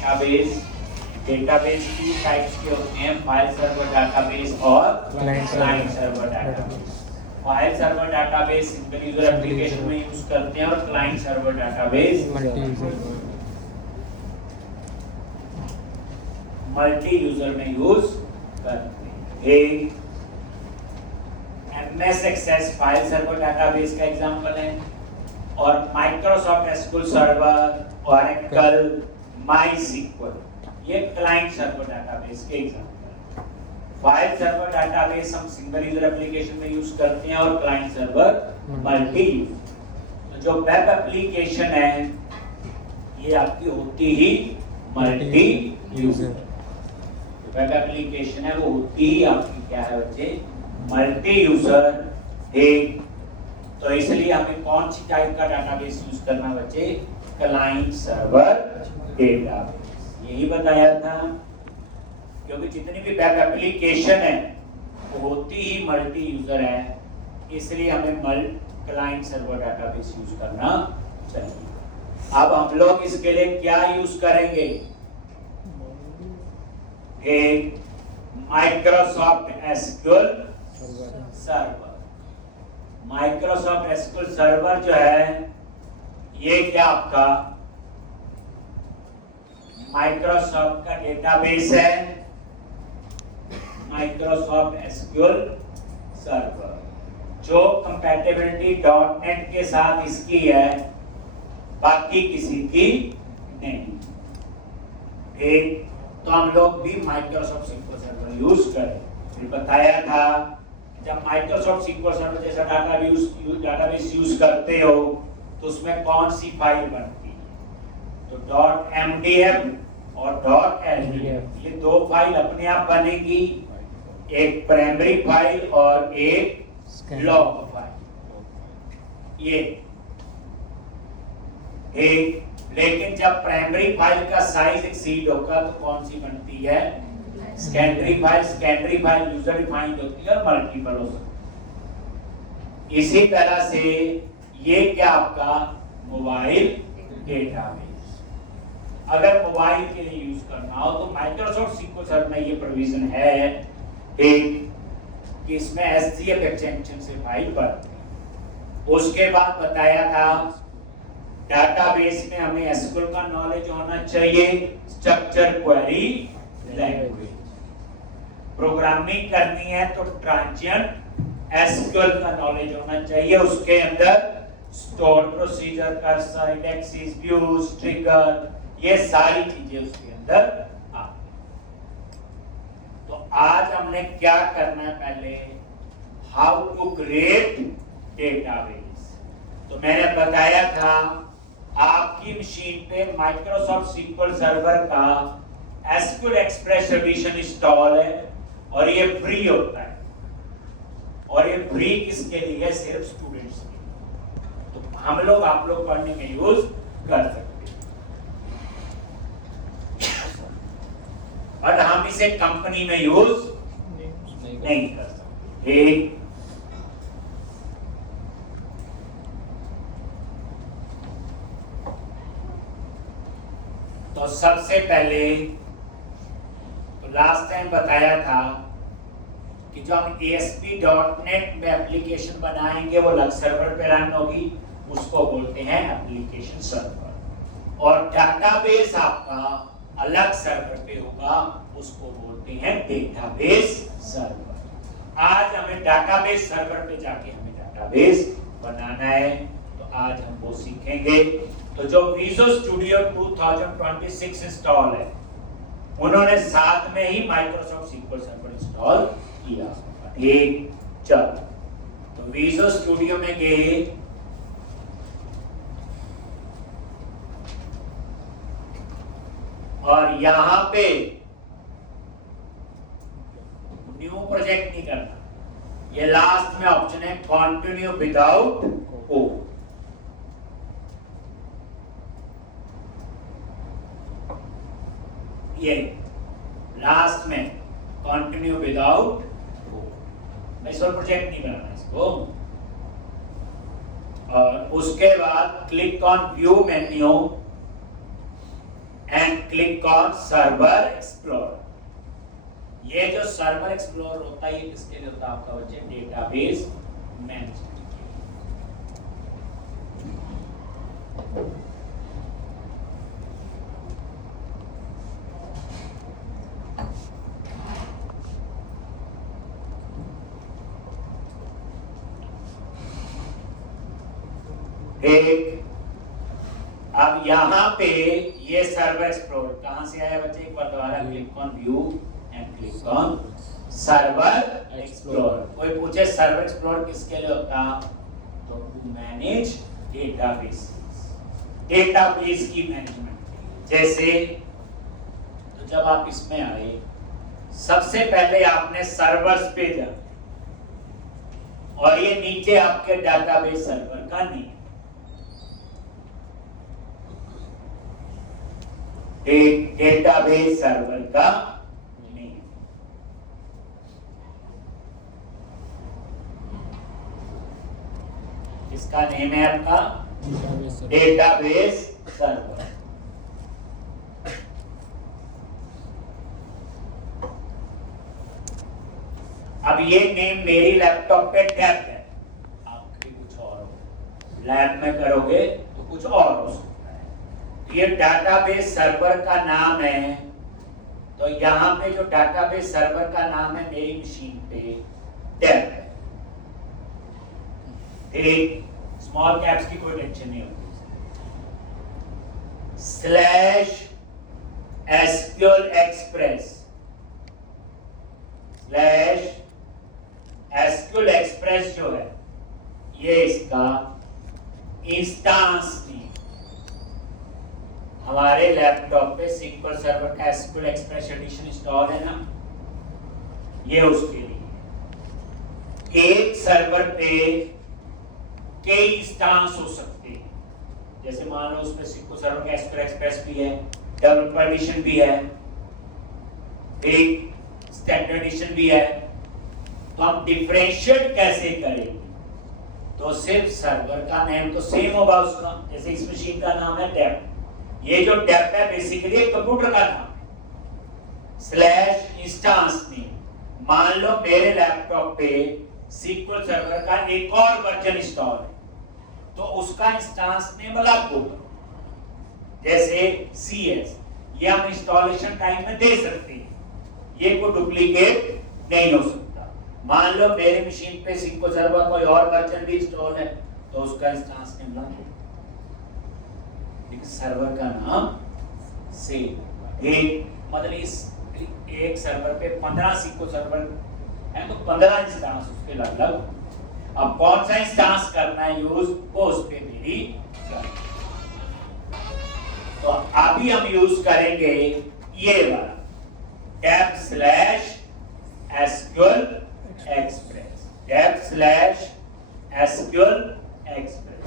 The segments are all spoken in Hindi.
डेटाबेस। डेटाबेस की टाइप्स के होते हैं, फाइल सर्वर डाटाबेस और client server database. File server database single user application में यूज करते हैं और client server database multi user में यूज करते हैं। MS access file server database का एग्जांपल है, और Microsoft SQL server, Oracle, MySQL, ये क्लाइंट सर्वर डाटाबेस के एग्जांपल हैं। फाइल सर्वर डाटाबेस हम सिंगल यूजर एप्लीकेशन में यूज करते हैं और क्लाइंट सर्वर मल्टी यूजर। तो जो वेब एप्लीकेशन है ये आपकी होती ही मल्टी यूजर। वेब एप्लीकेशन है वो होती ही आपकी क्या है बच्चे, मल्टी यूजर है। तो इसलिए हमें कौन सी टाइप का डाटाबेस यूज करना बच्चे, क्लाइंट सर्वर डेटाबेस। यही बताया था, क्योंकि जितनी भी वेब एप्लीकेशन है वो होती ही मल्टी यूजर है, इसलिए हमें क्लाइंट सर्वर डाटाबेस यूज करना चाहिए। अब हम लोग इसके लिए क्या यूज करेंगे, एक Microsoft SQL server. Microsoft SQL server जो है ये क्या आपका माइक्रोसॉफ्ट का डेटाबेस है, माइक्रोसॉफ्ट एसक्यूएल सर्वर, जो कंपैटिबिलिटी .NET के साथ इसकी है, बाकी किसी की नहीं। ठीक, तो हम लोग भी माइक्रोसॉफ्ट सीक्वल सर्वर यूज करें। फिर बताया था जब माइक्रोसॉफ्ट सीक्वल सर्वर जैसा डाटाबेस यूज करते हो तो उसमें कौन सी फाइल बनती है, तो .mdf और .ldf, ये दो फाइल अपने आप बनेगी, एक प्राइमरी फाइल और एक लॉग फाइल। ये एक, लेकिन जब प्राइमरी फाइल का साइज एक्सीड होगा तो कौन सी बनती है, secondary file. Secondary file user defined होती है और मल्टीपल हो सकती है। इसी तरह से ये क्या आपका मोबाइल डेटाबेस, अगर मोबाइल के लिए यूज करना हो तो माइक्रोसॉफ्ट सीक्वल सर्वर में ये प्रोविजन है एक कि इसमें SCF एक्सटेंशन से फाइल बनती है। उसके बाद बताया था डाटाबेस में हमें एसक्यूएल का नॉलेज होना चाहिए, स्ट्रक्चर क्वेरी लैंग्वेज। प्रोग्रामिंग करनी है तो ट्रांजिएंट एसक्यूएल का नॉलेज होना चाहिए, उसके अंदर store procedure, cursor, indexes, views, trigger, ये सारी चीजें उसके अंदर आती हैं। तो आज हमने क्या करना है, पहले हाउ टू क्रिएट डेटाबेस। तो मैंने बताया था आपकी मशीन पे माइक्रोसॉफ्ट सीक्वल सर्वर का एसक्यूएल एक्सप्रेस एडिशन इंस्टॉल है और ये फ्री होता है, और ये फ्री किसके लिए, सिर्फ स्टूडेंट्स के लिए। तो हम लोग आप लोग पढ़ने में यूज कर सकते हैं, और हम इसे कंपनी में यूज नहीं कर सकते। एक तो सबसे पहले तो लास्ट टाइम बताया था कि जो हम ASP.NET में एप्लीकेशन बनाएंगे वो अलग सर्वर पे रन होगी, उसको बोलते हैं एप्लीकेशन सर्वर, और डाटाबेस आपका अलग सर्वर पे होगा, उसको बोलते हैं डेटाबेस सर्वर। आज हमें डाटाबेस सर्वर पे जाके हमें डाटाबेस बनाना है, तो आज हम वो सीखेंगे। तो जो विजुअल स्टूडियो 2026 इंस्टॉल है, उन्होंने साथ में ही माइक्रोसॉफ्ट सीक्वल सर्वर इंस्टॉल किया। ठीक, चलो तो विजुअल स्टूडियो में गए, और यहां पे न्यू प्रोजेक्ट नहीं करना, ये लास्ट में ऑप्शन है कंटिन्यू विदाउट कोड। ये लास्ट में कंटिन्यू विदाउट कोड, प्रोजेक्ट नहीं बनाना इसको। और उसके बाद click on view menu and click on server explore. ये जो सर्वर एक्सप्लोर होता है ये किसके लिए होता है आपका बच्चे? Database management. एक अब यहाँ पे ये सर्वर एक्सप्लोर कहां से आया बच्चे? एक बार दोबारा click on view and click on server explore. कोई पूछे सर्वर एक्सप्लोर किसके लिए होता? तो टू मैनेज डेटाबेस, डेटाबेस की मैनेजमेंट। जैसे तो जब आप इसमें आए सबसे पहले आपने सर्वर्स पे जाना और ये नीचे आपके डेटाबेस सर्वर का नेम, डेटाबेस सर्वर का नेम। इसका नेम है आपका डेटाबेस सर्वर। अब ये नेम मेरी लैपटॉप पे टैब है, आपके कुछ और हो, लैब में करोगे तो कुछ और हो सकता है। ये डेटाबेस सर्वर का नाम है, तो यहाँ पे जो डेटाबेस सर्वर का नाम है मेरी मशीन पे टैब है। ठीक, स्मॉल कैप्स की कोई टेंशन नहीं होती। Slash SQL express, slash SQL express जो है ये इसका इंस्टांस नेम। हमारे लैपटॉप पे सिक्वल सर्वर का एसक्यूएल एक्सप्रेस एडिशन इंस्टॉल है ना, ये उसके लिए। एक सर्वर पे कई इंस्टांस हो सकते हैं, जैसे मान लो उसमें सिक्वल सर्वर का एसक्यूएल एक्सप्रेस भी है, डबल परमिशन भी है, एक स्टैंडर्ड एडिशन भी है। तो हम डिफरेंशिएट कैसे करेंगे? तो सिर्फ सर्वर का नेम तो सेम होगा उसका, जैसे इस मशीन का नाम है डेप, ये जो डेप है बेसिकली एक कंप्यूटर का नाम है। स्लैश इंस्टांस नेम, मान लो मेरे लैपटॉप पे सिक्वल सर्वर का एक और वर्जन इंस्टॉल है तो उसका इंस्टांस नेम अलग होगा, जैसे CS, ये हम इंस्टॉलेशन टाइम में दे सकते हैं, ये कोई डुप्लीकेट नहीं हो सकता। मान लो मेरे मशीन पे सिक्वल सर्वर कोई और वर्जन भी इंस्टॉल है तो उसका इंस्टांस नेम अलग होगा, लेकिन सर्वर का नाम सेम। एक मतलब इस एक सर्वर पे 15 सिक्वल सर्वर है तो 15 इंस्टांस उसके अलग। अब कौन सा इंस्टांस करना है यूज, वो उस पे मेरी तो अभी हम यूज करेंगे ये वाला dep slash SQL express, dep slash SQL express.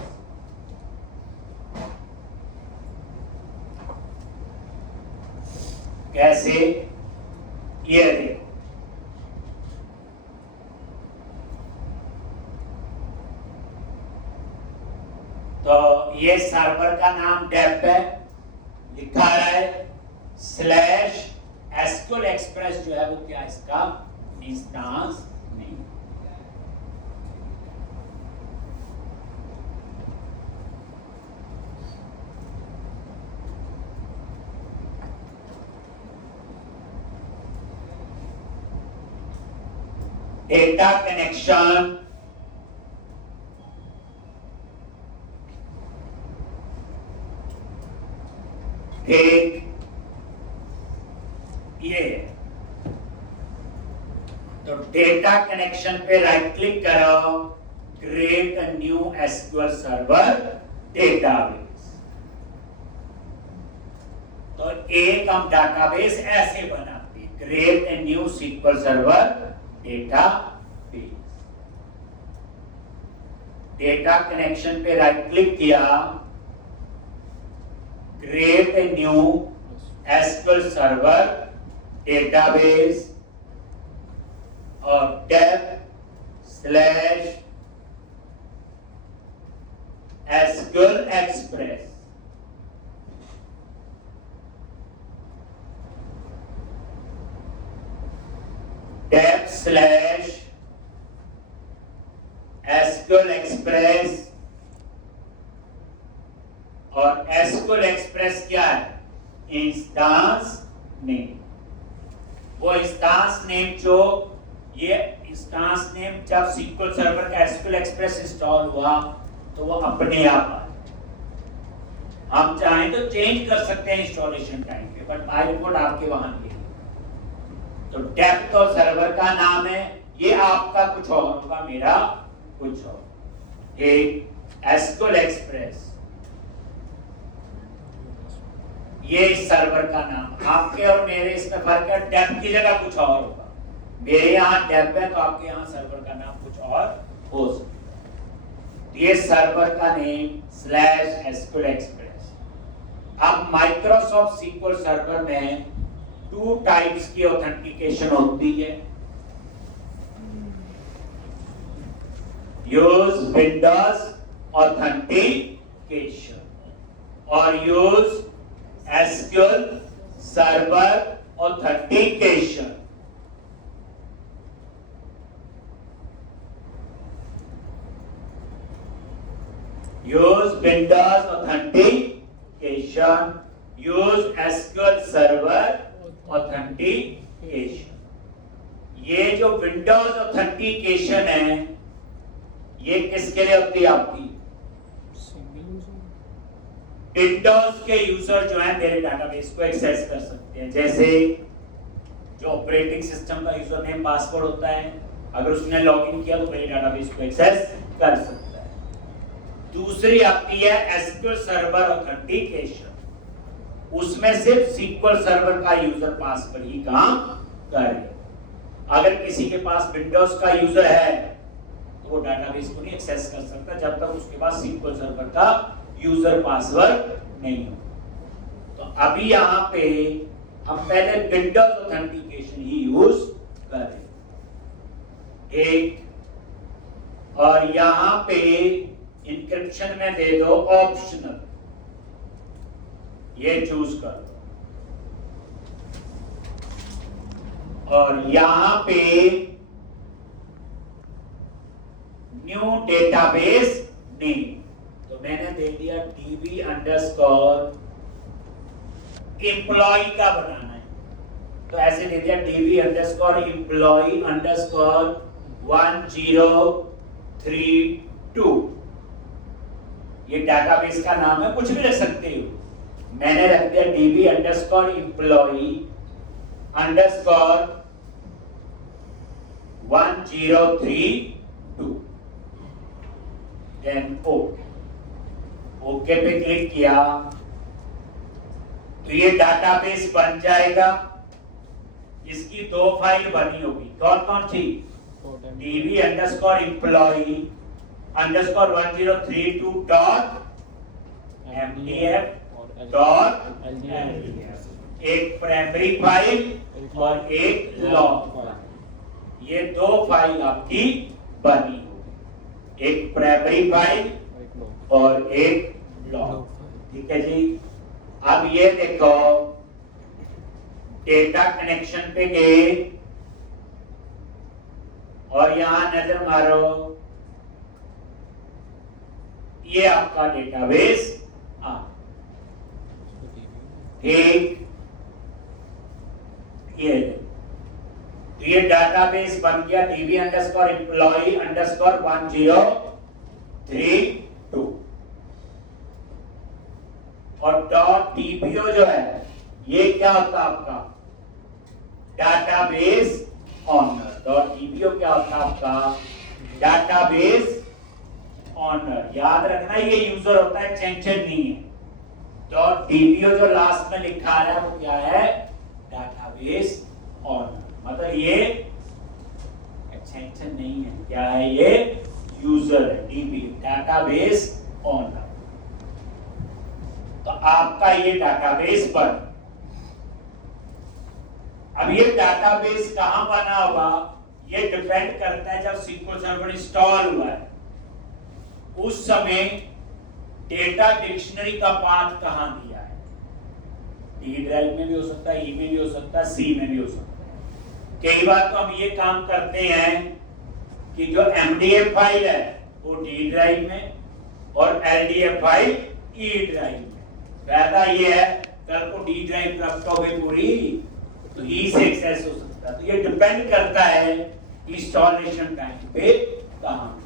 कैसे? ये देखो, तो ये सर्वर का नाम डेप है, लिखा है स्लैश एसक्यूएल एक्सप्रेस जो है वो क्या इसका इंस्टांस नेम। डेटा कनेक्शन, एक ये तो डेटा कनेक्शन पे राइट क्लिक करो, create a new SQL server database. तो एक हम डेटाबेस ऐसे बनाते हैं, create a new SQL server database. Data connection पे राइट क्लिक किया, create a new SQL server database और dep slash SQL express. Slash SQL express, और एसक्यूएल एक्सप्रेस क्या है? Instance name. वो इंस्टांस नेम जो, ये इंस्टांस नेम जब SQL सर्वर का एसक्यूएल एक्सप्रेस इंस्टॉल हुआ तो वो अपने आप आ, हम चाहें तो चेंज कर सकते हैं इंस्टॉलेशन टाइम पे, बट बाय डिफॉल्ट आपके वहां नहीं है। तो डेप्थ ऑफ सर्वर का नाम है, ये आपका कुछ और होगा, मेरा कुछ और। एक एसक्यूएल एक्सप्रेस, ये सर्वर का नाम। आपके और मेरे इसमें फर्क है, डेप्थ की जगह कुछ और होगा। मेरे यहाँ डेप्थ है तो आपके यहाँ सर्वर का नाम कुछ और हो सकता है। ये सर्वर का नेम स्लैश एसक्यूएल एक्सप्रेस। अब माइक्रोसॉफ्ट SQL सर्वर में 2 टाइप्स की ऑथेंटिकेशन होती है। यूज विंडोज ऑथेंटिकेशन और use SQL server authentication. Use Windows authentication, use SQL server authentication. ये जो विंडोज ऑथेंटिकेशन है, ये किसके लिए होती है? आपकी विंडोज के यूजर जो है मेरे डाटाबेस को एक्सेस कर सकते हैं। जैसे जो ऑपरेटिंग सिस्टम का यूजर नेम पासवर्ड होता है, अगर उसने लॉगिन किया तो मेरे डाटाबेस को एक्सेस कर सकता है। दूसरी आती है SQL सर्वर ऑथेंटिकेशन, उसमें सिर्फ SQL सर्वर का यूजर पासवर्ड ही काम करेगा। अगर किसी के पास विंडोज का यूजर है तो वो डाटाबेस को नहीं एक्सेस कर सकता जब तक उसके पास SQL सर्वर का यूजर पासवर्ड नहीं हो। तो अभी यहाँ पे हम पहले विंडोज ऑथेंटिकेशन ही यूज करें एक, और यहाँ पे इंक्रिप्शन में दे दो ऑप्शनल, ये चूज कर दो। और यहाँ पे न्यू डेटाबेस नेम, तो मैंने दे दिया DB अंडरस्कोर एम्प्लॉय का बनाना है, तो ऐसे दे दिया DB अंडरस्कोर एम्प्लॉय अंडरस्कोर 1032। ये डाटाबेस का नाम है, कुछ भी रख सकते हो। मैंने रख दिया DB underscore employ underscore 1032। Then okay पे क्लिक किया तो ये डाटाबेस बन जाएगा। इसकी 2 फाइल बनी होगी, कौन कौन सी? DB underscore employ underscore 1032 dot MDF dot LDF, एक प्राइमरी फाइल और एक लॉग फाइल। ये 2 फाइल आपकी बनी, एक प्राइमरी फाइल और एक लॉग। ठीक है जी। अब ये देखो, डेटा कनेक्शन पे गए और यहां नजर मारो, ये आपका डेटाबेस ठीक, ये तो ये डाटाबेस बन गया DB अंडरस्कोर एम्प्लॉय अंडरस्कोर 1032। और डॉट DBO जो है, ये क्या होता है आपका? Database honour. डॉट DBO क्या होता है आपका? Database owner. याद रखना ये यूजर होता है, एक्सटेंशन नहीं है। डॉट DBO जो लास्ट में लिखा आ रहा है वो क्या है? Database owner. मतलब ये एक्सटेंशन नहीं है, क्या है? ये यूजर है, DB डाटाबेस ऑनर। तो आपका ये डाटाबेस बन। अब ये डाटाबेस कहां बना होगा, ये डिपेंड करता है जब SQL सर्वर इंस्टॉल हुआ है उस समय डेटा डिक्शनरी का पाथ कहां दिया है। D ड्राइव में भी हो सकता है, E में भी हो सकता है, C में भी हो सकता है। कई बार तो हम ये काम करते हैं कि जो एमडीएफ फाइल है वो डी ड्राइव में और एलडीएफ फाइल ई ड्राइव में। फायदा ये है कल को डी ड्राइव प्राप्त हो गई पूरी तो ई से एक्सेस हो सकता है। तो ये डिपेंड करता है इंस्टॉलेशन टाइम पे कहां पे।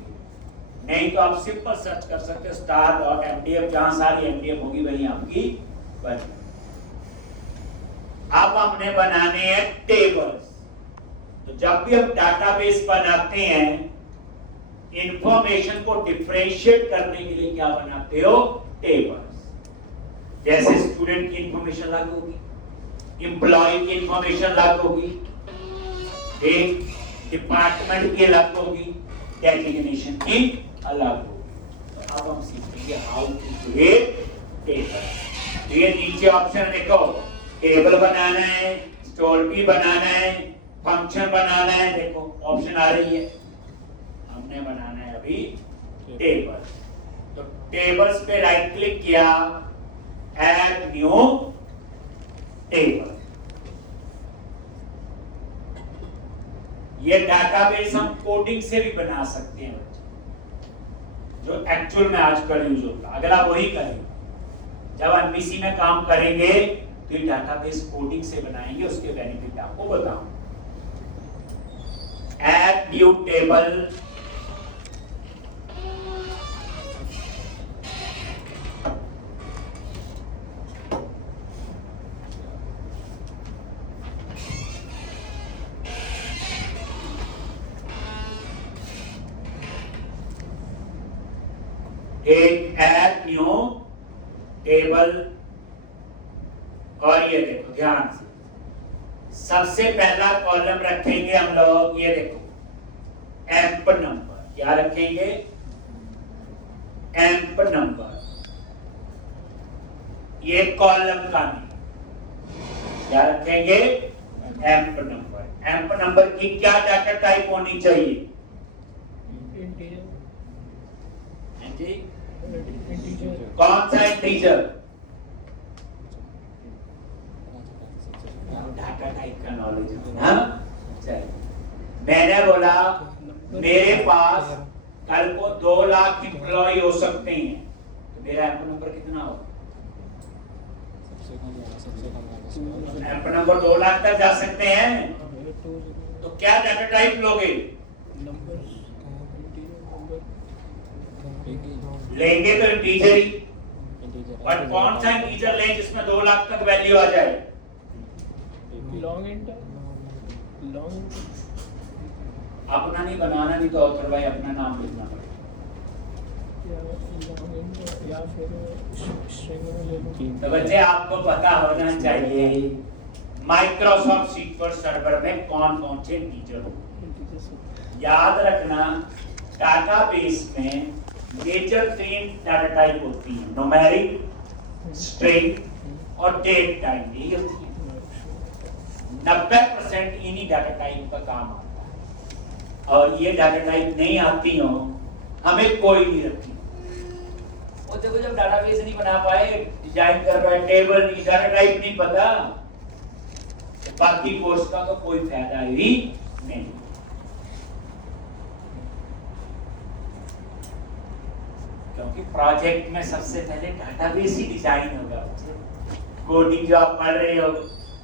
नहीं तो आप सिंपल सर्च कर सकते हो स्टार और एमडीएफ, जहां सारी एमडीएफ होगी वही आपकी बन। अब हमने बनाने हैं टेबल्स। तो जब भी हम डाटाबेस बनाते हैं इंफॉर्मेशन को डिफरेंशिएट करने के लिए क्या बनाते हो? टेबल्स। जैसे स्टूडेंट की इंफॉर्मेशन अलग होगी, एम्प्लॉय की इंफॉर्मेशन अलग होगी, एक डिपार्टमेंट की अलग होगी, डेजिग्नेशन की अलग होगी। तो अब हम सीखेंगे हाउ टू क्रिएट टेबल। ये नीचे ऑप्शन देखो, टेबल बनाना है, स्टोर भी बनाना है, फंक्शन बनाना है। देखो ऑप्शन आ रही है, हमने बनाना है अभी टेबल। तो टेबल्स पे राइट क्लिक किया, ऐड न्यू टेबल। ये डाटाबेस हम कोडिंग से भी बना सकते हैं जो एक्चुअल में आजकल यूज होता है। अगर आप वही करेंगे, जब एमपीसी में काम करेंगे तो ये डाटाबेस कोडिंग से बनाएंगे, उसके बेनिफिट आपको बताऊंगा। Add new table. एक ऐड न्यू टेबल। और ये देखो ध्यान से, सबसे पहला कॉलम रखेंगे हम लोग, ये देखो एम्प नंबर। क्या रखेंगे? Amp number. ये कॉलम का नहीं, क्या रखेंगे? Amp number. एम्प नंबर की क्या डाटा टाइप होनी चाहिए? कौन सा इंटीजर? डाटा टाइप का नॉलेज। हाँ, मैंने बोला मेरे पास कल को 2 लाख एम्प्लॉय हो सकते हैं, तो मेरा एम्प नंबर कितना होगा? एम्प नंबर 2 लाख तक जा सकते हैं। तो क्या डाटा टाइप लोगे? लेंगे तो इंटीजर ही, और कौन सा इंटीजर लें जिसमें 2 लाख तक वैल्यू आ जाए? अपना नहीं बनाना, नहीं तो ऑथर भाई अपना नाम लिखना पड़ेगा। तो बच्चे आपको पता होना चाहिए माइक्रोसॉफ्ट सीक्वल सर्वर में कौन कौन से इंटीजर होते। याद रखना डाटाबेस में मेजर 3 डाटा टाइप होती हैं, न्यूमेरिक, स्ट्रिंग और डेट टाइप। ये होती है 90% इन्हीं डाटा टाइप का काम आता है। और ये डाटा टाइप नहीं आती हो हमें कोई नहीं रखती। वो देखो जब डाटाबेस नहीं बना पाए, डिजाइन कर पाए, टेबल नहीं, डाटा टाइप नहीं पता, तो बाकी कोर्स का तो कोई फायदा ही नहीं। क्योंकि प्रोजेक्ट में सबसे पहले डाटाबेस ही डिजाइन होगा। कोडिंग जो आप पढ़ रहे हो,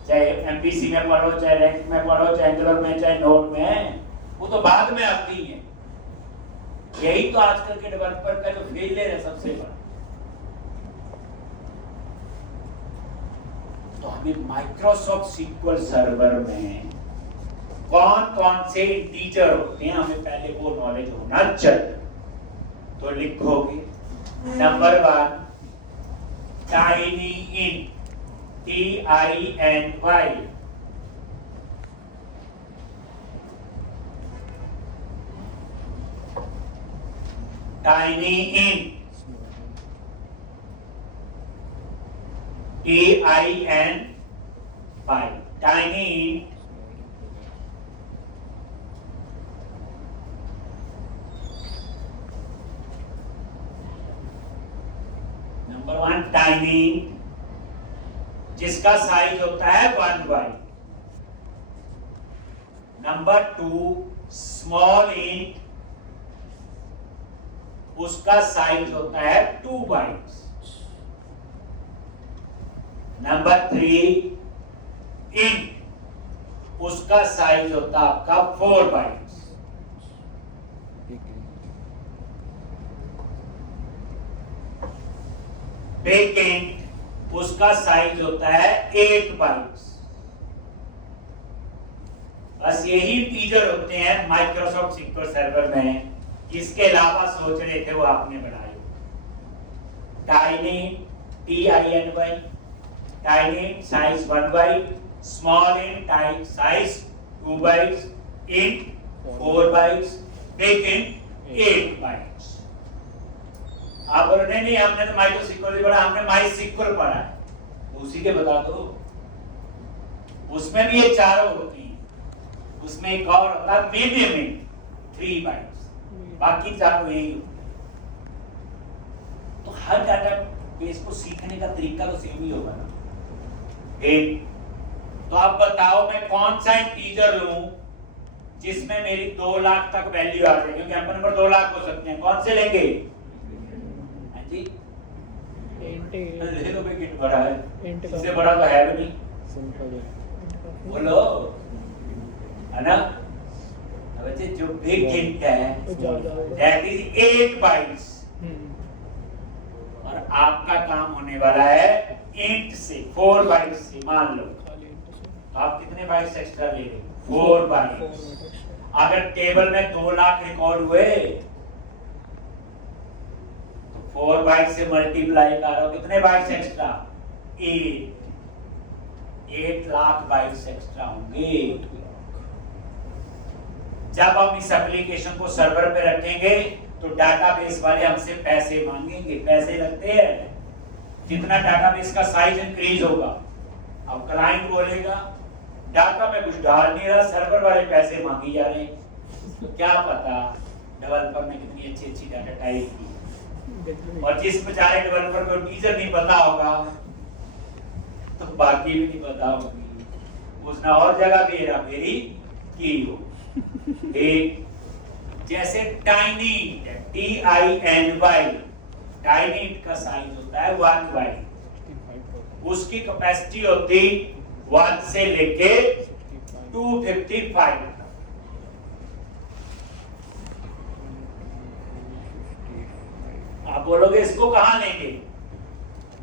चाहे एमपीसी में पढ़ो, चाहे रैंक में पढ़ो, चाहे एंगुलर में, चाहे नोड में, वो तो बाद में आती है। यही तो आजकल के डेवलपर का जो फेलियर है सबसे बड़ा। तो हमें माइक्रोसॉफ्ट सीक्वल सर्वर में कौन कौन से इंटीजर होते हैं हमें पहले वो नॉलेज होना चाहिए। तो लिखोगे नंबर 1 टाइनी इन, TINY। टाइनी इन, TINY। टाइनी इन नंबर 1 टाइनी, जिसका साइज होता है 1 बाइट। नंबर 2 स्मॉल इंट, उसका साइज होता है 2 बाइट्स। नंबर 3 इंट, उसका साइज होता है आपका 4 बाइट्स। बिग इंट, उसका साइज होता है 8 बाइट्स। बस यही फीचर होते हैं माइक्रोसॉफ्ट सिक्योर सर्वर में। इसके अलावा सोच रहे थे वो आपने बढ़ाए। Tiny, TINY, tiny size 1 byte, small int type size 2 bytes, int 4 bytes, big int 8 bytes. आप बोलो नहीं हमने तो माइक्रो सिक्योर पढ़ा, हमने माई सिक्योर पढ़ा है, उसी के बता दो। उसमें भी ये चारों होती हैं। उसमें एक और होता है मीडियम इंट 3 बाइट्स, बाकी चारों यही होती है। तो हर डाटा बेस को सीखने का तरीका तो सेम ही होगा ना। एक तो आप बताओ मैं कौन सा इंटीजर लूं जिसमें मेरी 2 लाख तक वैल्यू आ जाए, क्योंकि एम्पल नंबर 2 लाख हो सकते हैं। कौन से लेंगे? ले लो भाई, इंट बड़ा है, इससे बड़ा तो है भी नहीं। सिंपल है, बोलो है ना। बच्चे जो बिग इंट है दैट इज 8 बाइट्स, और आपका काम होने वाला है इंट से 4 बाइट्स से। मान लो आप कितने बाइट्स एक्स्ट्रा ले रहे हो? 4 बाइट्स। अगर टेबल में 2 लाख रिकॉर्ड हुए, 4 बाइट से मल्टीप्लाई करो, कितने bytes extra? 8 lakh bytes extra होंगे। जब हम इस एप्लीकेशन को सर्वर पे रखेंगे तो डाटाबेस वाले हमसे पैसे मांगेंगे। पैसे लगते हैं, जितना डाटाबेस का साइज इंक्रीज होगा। अब क्लाइंट बोलेगा डाटा में कुछ डाल नहीं रहा, सर्वर वाले पैसे मांगी जा रहे हैं। तो क्या पता डेवलपर ने कितनी अच्छी अच्छी डाटा टाइप की, और जिस बेचारे डेवलपर को टीजर नहीं पता होगा तो बाकी भी नहीं पता होगी, उसने और जगह पे हेरा फेरी की हो। एक जैसे टाइनी, TINY, टाइनी का साइज होता है 1 बाइट, उसकी कैपेसिटी होती 1 से लेके 255। आप बोलोगे इसको कहां लेंगे?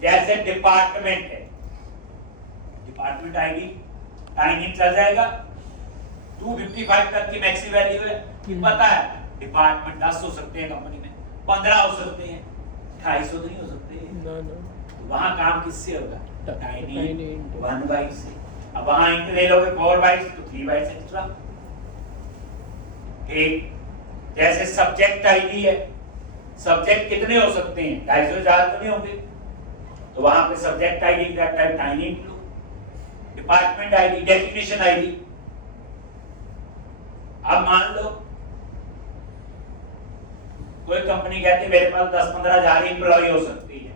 जैसे डिपार्टमेंट है, डिपार्टमेंट आईडी टाइनी चल जाएगा। 255 तक की मैक्सी वैल्यू है, पता है डिपार्टमेंट 10 हो सकते हैं, कंपनी में 15 हो सकते हैं, 250 तो नहीं हो सकते। वहां काम किससे होगा? टाइनी 1 बाइट से। अब वहां इंट ले लोगे 4 बाइट्स तो 3 बाइट्स एक्स्ट्रा। एक जैसे सब्जेक्ट आईडी है, सब्जेक्ट कितने हो सकते हैं? 250 ज्यादा तो नहीं होंगे, तो वहां पे सब्जेक्ट आईडी का टाइप टाइनी लो। Department ID, definition ID. अब मान लो कोई कंपनी कहती है मेरे पास 10-15 हजार एम्प्लॉय हो सकती है,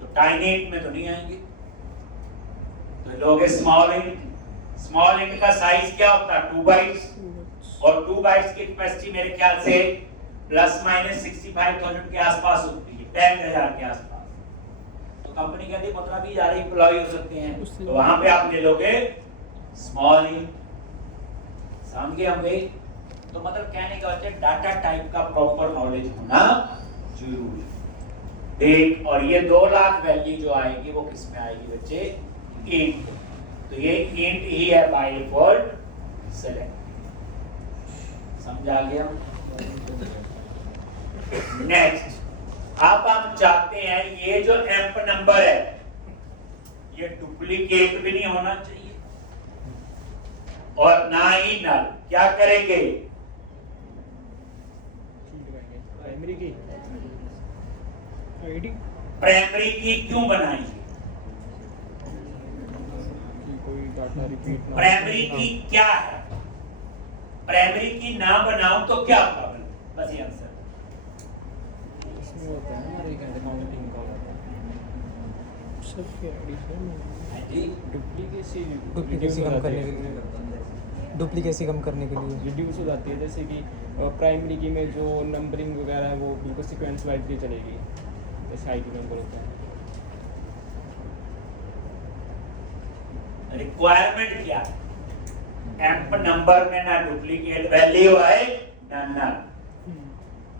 तो टाइनी इंट में तो नहीं आएंगे, तो लोग स्मॉल इंट। स्मॉल इंट का साइज क्या होता है? 2 बाइट्स, और 2 बाइट्स की कैपेसिटी मेरे ख्याल से ±65,000 के आसपास होती है, 65,000 के आसपास। तो कंपनी कहती है 15-20 एम्प्लॉय हो सकते हैं, तो वहां पे आप ले लोगे स्मॉल इंट। समझे होंगे? तो मतलब कहने का मतलब डाटा टाइप का प्रॉपर नॉलेज होना जरूरी है। देख, और ये 2 लाख वैल्यू जो आएगी वो किस में आएगी बच्चे? इंट। तो ये इंट ही है बाय डिफॉल्ट सेलेक्ट। समझा गया? नेक्स्ट, अब हम चाहते हैं ये जो एम्प नंबर है ये डुप्लीकेट भी नहीं होना चाहिए और ना ही नल। क्या करेंगे? प्राइमरी की आईडी, प्राइमरी की क्यों बनाएंगे? कोई डाटा रिपीट ना। प्राइमरी की क्या है? प्राइमरी की ना बनाऊं तो क्या प्रॉब्लम? बस ये आंसर। इसमें होता है हमारे अकाउंटिंग का सबकी आईडी से हाँ जी, डुप्लीकेसी कम करने के लिए करता है। डुप्लीकेसी कम करने के लिए। रिड्यूस हो जाती है, जैसे कि प्राइमरी की में जो नंबरिंग वगैरह है वो बिल्कुल सीक्वेंस वाइज चलेगी, जैसे आई की नंबर होता है। रिक्वायरमेंट क्या है? एम्प नंबर में ना डुप्लीकेट वैल्यू आए ना नल।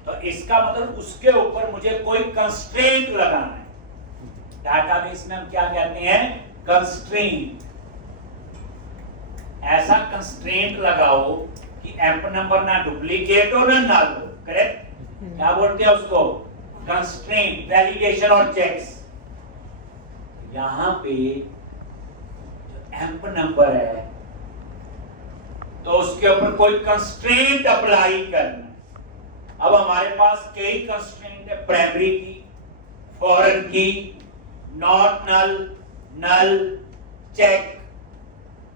तो इसका मतलब उसके ऊपर मुझे कोई कंस्ट्रेंट लगाना है। डाटाबेस में हम क्या कहते हैं? कंस्ट्रेंट। ऐसा कंस्ट्रेंट लगाओ कि एम्प नंबर ना डुप्लीकेट हो ना नल हो। करेक्ट? क्या बोलते हैं उसको? कंस्ट्रेंट, वैलिडेशन और चेक्स। यहां पे एम्प नंबर है तो उसके ऊपर कोई कंस्ट्रेंट अप्लाई करना। अब हमारे पास कई कंस्ट्रेंट है, प्राइमरी की, फॉरेन की, नॉट नल, नल, चेक,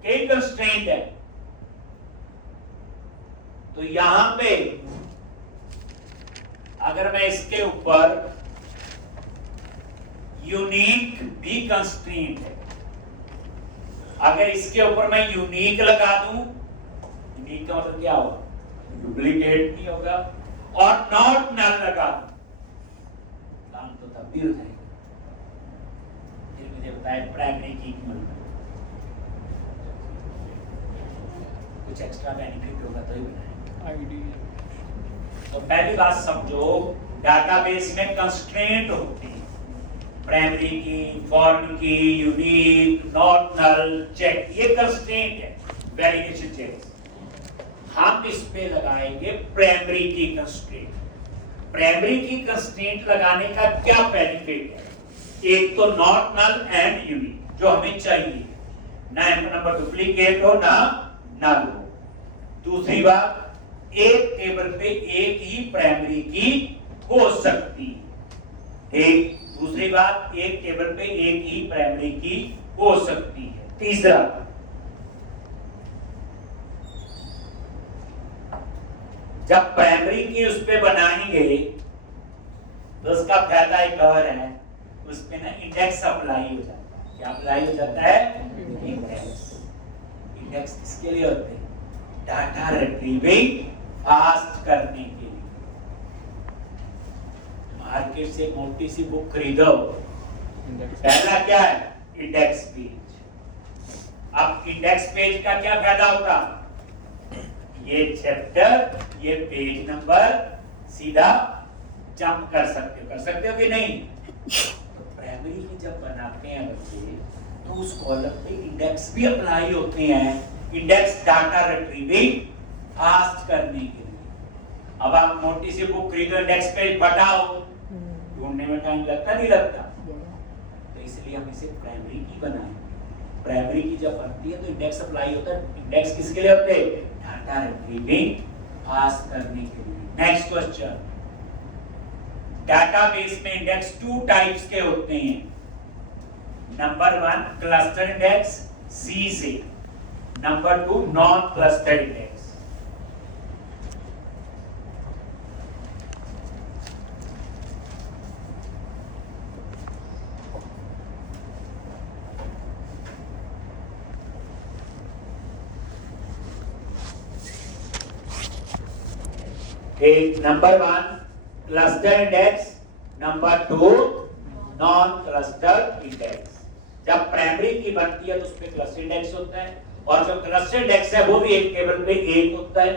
कई कंस्ट्रेंट है। तो यहां पे अगर मैं इसके ऊपर यूनिक भी कंस्ट्रेंट है, अगर इसके ऊपर मैं यूनिक लगा दूं, यूनिक का मतलब क्या होगा? डुप्लीकेट नहीं होगा। और नॉट नल लगा दूं, काम तो तब भी हो जाएगा। फिर मुझे बताए प्राइमरी की मतलब कुछ एक्स्ट्रा बेनिफिट होगा तो ही बनाएंगे। आईडी तो पहली बात समझो, डाटाबेस में कंस्ट्रेंट होती है, प्राइमरी की, फॉरेन की, यूनिक, नॉट नल, चेक, ये कंस्ट्रेंट है, वैलिडेशन चेक। हम इस पे लगाएंगे प्राइमरी की कंस्ट्रेंट। प्राइमरी की कंस्ट्रेंट लगाने का क्या बेनिफिट है? एक तो नॉट नल एंड यूनिक, जो हमें चाहिए, ना एम्प नंबर डुप्लीकेट हो ना नल हो। दूसरी बात, एक टेबल पे एक ही प्राइमरी की हो सकती है। एक दूसरी बात, एक टेबल पे एक ही प्राइमरी की हो सकती है। तीसरा, जब प्राइमरी की उस पे बनाएंगे तो उसका फायदा एक और है, उस पे ना इंडेक्स अप्लाई हो जाता है। क्या अप्लाई हो जाता है? इंडेक्स। इंडेक्स किसके लिए होते हैं? डाटा रिट्रीविंग फास्ट करने के लिए। मार्केट से मोटी सी बुक खरीदो, पहला क्या है? Index page. अब इंडेक्स पेज का क्या फायदा होता? ये चैप्टर, ये पेज नंबर सीधा जंप कर सकते हो कि नहीं? तो प्राइमरी की जब बनाते हैं बच्चे तो उस कॉलम पे इंडेक्स भी अप्लाई होते हैं, इंडेक्स डाटा रिट्रीविंग फास्ट करने के लिए। अब आप मोटी सी बुक खरीदो, इंडेक्स पेज बढ़ाओ, ढूंढने में टाइम लगता नहीं लगता? तो इसलिए हम इसे प्राइमरी की बनाए। प्राइमरी की जब बनती है तो इंडेक्स अप्लाई होता है। इंडेक्स किसके लिए होते हैं? डाटा रिट्रीविंग फास्ट करने के लिए। नेक्स्ट क्वेश्चन, डाटाबेस में इंडेक्स 2 टाइप्स के होते हैं। नंबर 1 क्लस्टर इंडेक्स सी से, नंबर 2 नॉन क्लस्टर इंडेक्स। एक number 1 cluster index, number 2 non cluster index. जब प्राइमरी की बनती है तो उसमें क्लस्टर इंडेक्स होता है, और जो क्लस्टर इंडेक्स है वो भी एक टेबल पे एक होता है,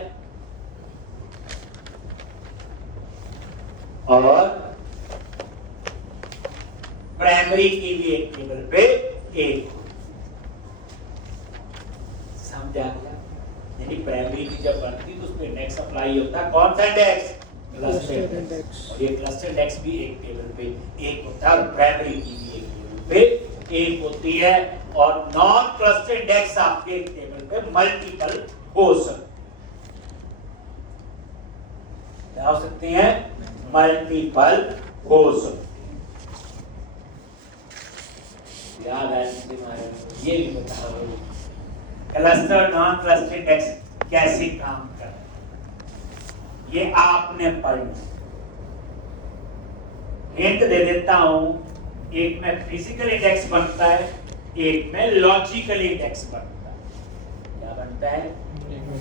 और प्राइमरी की भी एक टेबल पे एक होती है। समझा गया? यानी प्राइमरी की जब बनती है तो उसमें इंडेक्स अप्लाई होता है। कौन सा इंडेक्स? Cluster index. और ये क्लस्टर इंडेक्स भी एक टेबल पे एक होता है, और प्राइमरी की भी एक टेबल पे एक होती है। और नॉन क्लस्टर इंडेक्स आपके एक टेबल पे मल्टीपल हो सकते हैं। क्या हो सकते हैं? मल्टीपल हो सकते हैं। याद आया तुम्हारे? ये भी बताओ, क्लस्टर नॉन क्लस्टर इंडेक्स कैसे काम करता है, ये आपने पढ़ना। हिंट दे देता हूं, एक में फिजिकल इंडेक्स बनता है, एक में लॉजिकल इंडेक्स बनता है। क्या बनता है?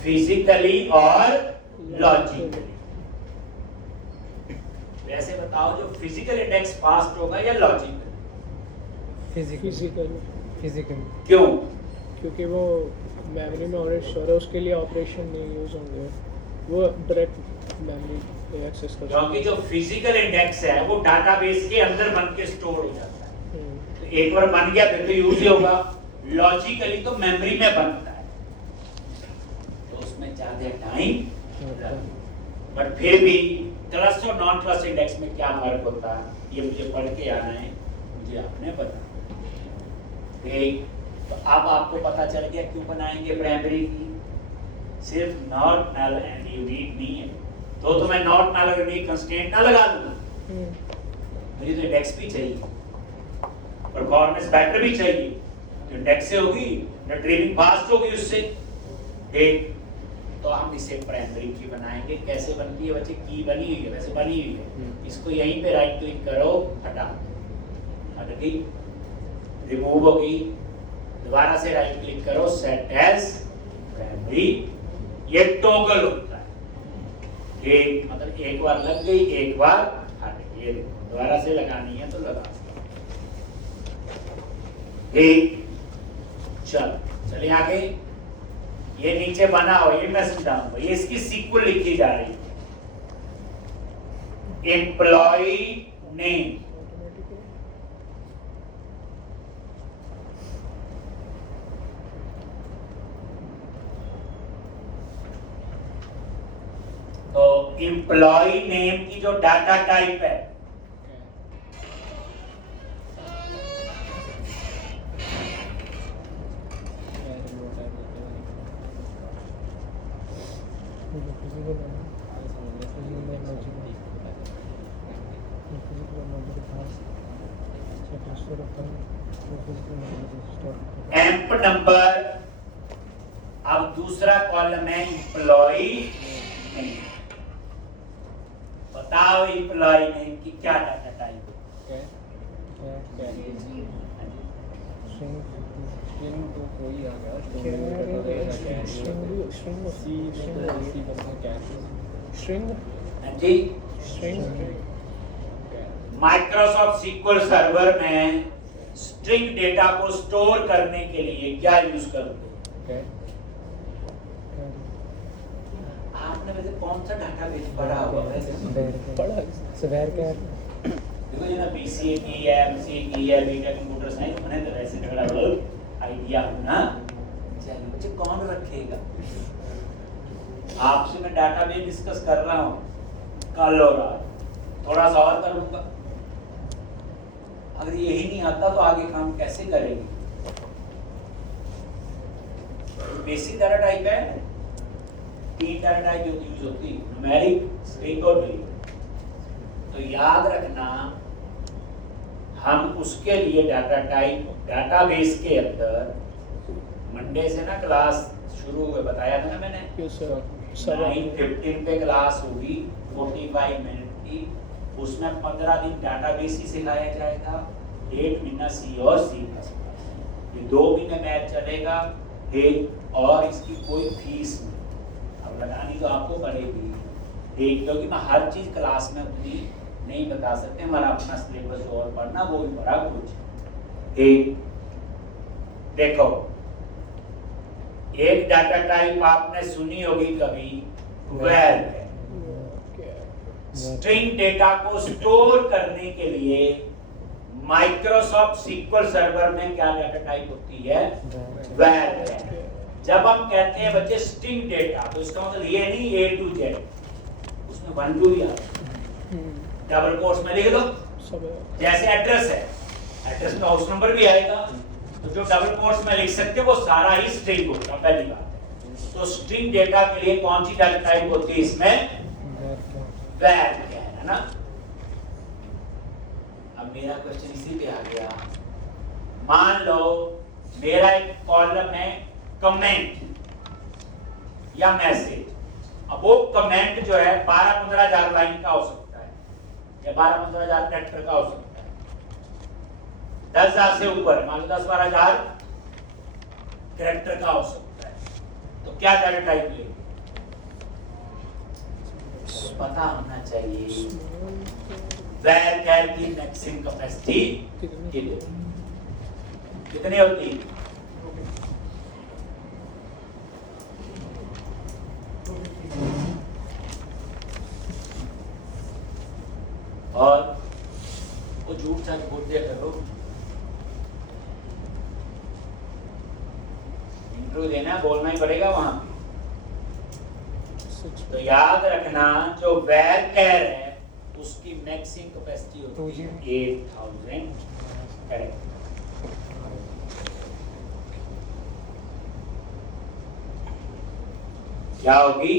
फिजिकली और लॉजिकली। वैसे बताओ जो फिजिकल इंडेक्स फास्ट होगा या लॉजिकल? फिजिकल क्यों? क्योंकि वो मेमोरी में ऑलरेडी स्टोर है, उसके लिए ऑपरेशन नहीं यूज होंगे, वो डायरेक्ट मेमोरी एक्सेस कर क्योंकि जो फिजिकल इंडेक्स है वो डाटाबेस के अंदर बन के स्टोर हो जाता है, तो एक बार बन गया फिर तो यूज ही होगा। लॉजिकली तो मेमोरी में बनता है, तो उसमें ज्यादा टाइम लगता है। बट फिर भी ट्रस्ट और नॉन ट्रस्ट इंडेक्स में क्या फर्क होता है ये मुझे पढ़ के आना है, मुझे आपने बता। ठीक, तो अब आपको पता चल गया क्यों बनाएंगे प्राइमरी की। सिर्फ नॉट नल एंड यूनिक नहीं है, तो मैं नॉट नल और यूनिक कंस्ट्रेंट ना लगा दूं, मुझे तो इंडेक्स भी चाहिए, परफॉर्मेंस बेटर भी चाहिए, तो इंडेक्स से होगी, रिट्रीविंग फास्ट होगी उससे। ठीक, तो हम इसे प्राइमरी की बनाएंगे। कैसे बनती है बच्चे? की बनी हुई है, वैसे बनी हुई है, इसको यहीं पे राइट क्लिक करो, हटा, हट गई, रिमूव हो गई, दोबारा से राइट क्लिक करो, सेट एज प्राइमरी, ये टॉगल होता है। ठीक, मतलब एक बार लग गई, एक बार हट गई, ये देखो दोबारा से लगानी है तो लगा सकते। ठीक, चलिए आगे। ये नीचे बना हो, ये मैं समझाऊंगा, ये इसकी सीक्वल लिखी जा रही है। एम्प्लॉय नेम, तो एम्प्लॉय नेम की जो डाटा टाइप है एम्प नंबर। अब दूसरा कॉलम है एम्प्लॉय नेम। बताओ एम्प्लॉय नेम की क्या डाटा टाइप है? स्ट्रिंग तो कोई आ गया, स्ट्रिंग जी, माइक्रोसॉफ्ट सीक्वल सर्वर में स्ट्रिंग डेटा को स्टोर करने के लिए क्या यूज करते हैं? आपने वैसे कौन सा डाटाबेस पढ़ा होगा? वैसे पढ़ा सवेर क्या देखो ये ना बीसीए की है, एमसीए की है, बीटेक कंप्यूटर साइंस, मैंने तो वैसे तगड़ा आइडिया हो ना। चलिए बच्चे कौन रखेगा? आपसे मैं डाटाबेस डिस्कस कर रहा हूँ कल और आज, थोड़ा सा और करूँगा। अगर यही नहीं आता तो आगे काम कैसे करेंगे? बेसिक डाटा टाइप है, 3 डाटा टाइप जो यूज होती है, न्यूमेरिक, स्ट्रिंग और ड्यूलिंग। तो याद रखना, हम उसके लिए डाटा टाइप डाटाबेस के अंदर मंडे से ना क्लास शुरू हुए, बताया था ना मैंने, 9:15 पे क्लास होगी 45 मिनट की। उसमें 15 दिन डाटाबेस ही सिखाया जाएगा, 1 महीना सी और सी++। ये 2 महीने मैच चलेगा, और इसकी कोई फीस नहीं। अब लगानी तो आपको पड़ेगी, क्योंकि मैं हर चीज क्लास में उतनी नहीं बता सकते, हमारा अपना सिलेबस और पढ़ना, वो भी बड़ा कुछ। देखो, एक डाटा टाइप आपने सुनी होगी कभी, वैर है। स्ट्रिंग डेटा को स्टोर करने के लिए माइक्रोसॉफ्ट सीक्वल सर्वर में क्या डाटा टाइप होती है? वैर है। जब हम कहते हैं बच्चे स्ट्रिंग डेटा, तो इसका मतलब ये नहीं A to Z, उसमें 1 2 भी आता है, डबल कोट्स में लिख दो। जैसे एड्रेस है, एड्रेस में हाउस नंबर भी आएगा, तो जो डबल कोट्स में लिख सकते हो वो सारा ही स्ट्रिंग होगा, पहली बात। तो स्ट्रिंग डेटा के लिए कौन सी डाटा टाइप होती है? इसमें वैर है ना। अब मेरा क्वेश्चन इसी पे आ गया। मान लो मेरा एक कॉलम है कमेंट या मैसेज। अब वो कमेंट जो है 12-15 हजार लाइन का हो सकता है, या 12-15 हजार कैरेक्टर का हो सकता है, 10,000 से ऊपर, मान लो 10-12 हजार कैरेक्टर का हो सकता है। तो क्या डाटा टाइप लेंगे? पता होना चाहिए var की मैक्सिमम कैपेसिटी कितनी होती है? और वो झूठ सच बोल दिया करो, इंटरव्यू देना बोलना ही पड़ेगा वहां। तो याद रखना जो var है उसकी मैक्सिमम कैपेसिटी होती है 8000। करेक्ट। क्या होगी?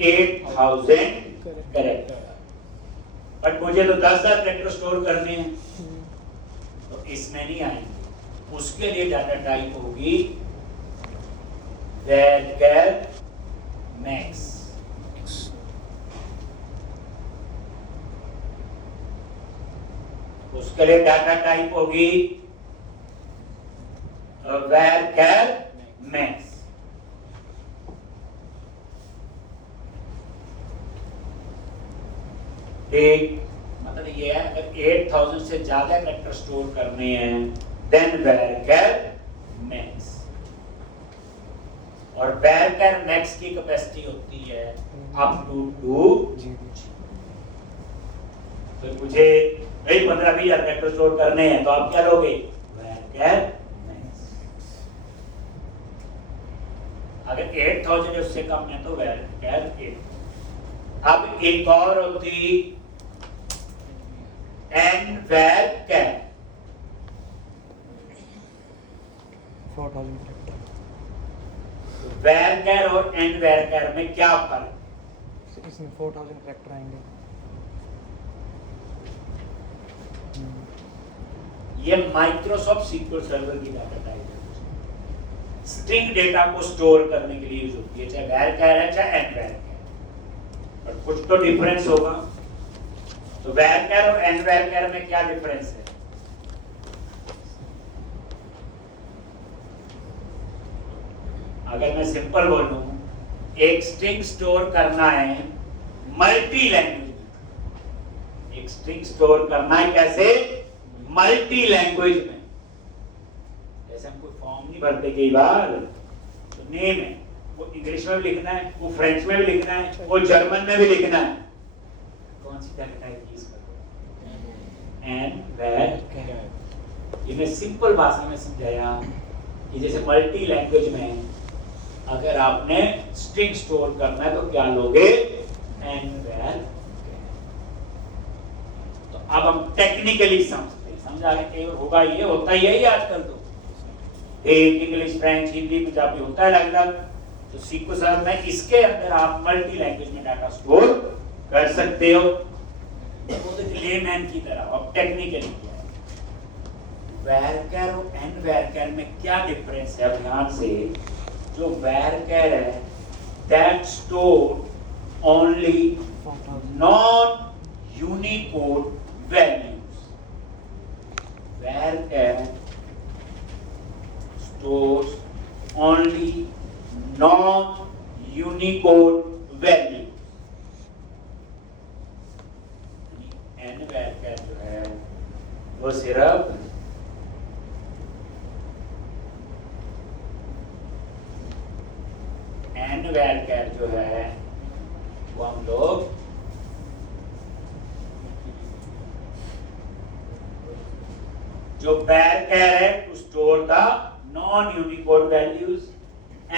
8000। करेक्ट। बट मुझे तो 10,000 कैरेक्टर स्टोर करने हैं तो इसमें नहीं आएंगे। उसके लिए डाटा टाइप होगी var max। उसके लिए डाटा टाइप होगी var max। एक मतलब ये है अगर 8000 से ज्यादा कैरेक्टर स्टोर करने हैं देन var max। और var max की कैपेसिटी होती है अप टू 2 GB। तो मुझे भाई 15-20 कैरेक्टर स्टोर करने हैं तो आप क्या लोगे? var max। अगर 8000 है उससे कम है तो var 8। अब एक और होती nvar। 4000 var और nvar में क्या फर्क? इसमें 4000 कैरेक्टर आएंगे। ये माइक्रोसॉफ्ट सीक्वल सर्वर की डाटा टाइप है। स्ट्रिंग डेटा को स्टोर करने के लिए यूज होती है, चाहे var है चाहे nvar है, पर कुछ तो डिफरेंस होगा। तो var और nvar में क्या डिफरेंस है? अगर मैं सिंपल बोलूं, एक स्ट्रिंग स्टोर करना है मल्टी लैंग्वेज में। एक स्ट्रिंग स्टोर करना है कैसे? मल्टी लैंग्वेज में। जैसे हम कोई फॉर्म नहीं भरते कई बार, तो नेम है वो इंग्लिश में भी लिखना है, वो फ्रेंच में भी लिखना है, वो जर्मन में भी लिखना है। कौन सी डाटा टाइप यूज करते हैं? nvar। ये मैं सिंपल भाषा में समझाया कि जैसे मल्टी लैंग्वेज में अगर आपने स्ट्रिंग स्टोर करना है तो क्या लोगे? nvar। तो अब हम टेक्निकली समझते हैं, समझा गया? कई बार होगा, ये होता ही है आजकल तो इंग्लिश फ्रेंच हिंदी पंजाबी होता है अलग अलग। तो सीक्वल सर्वर में इसके अंदर आप मल्टी लैंग्वेज में डाटा स्टोर कर सकते हो। तो लेमैन की तरह। अब टेक्निकली क्या है? var और nvar में क्या डिफरेंस है? ध्यान से, जो var है that store only non Unicode values. var stores only non-Unicode values। nvar जो है वो सिर्फ nvar जो है वो हम लोग जो var है to store the non-Unicode values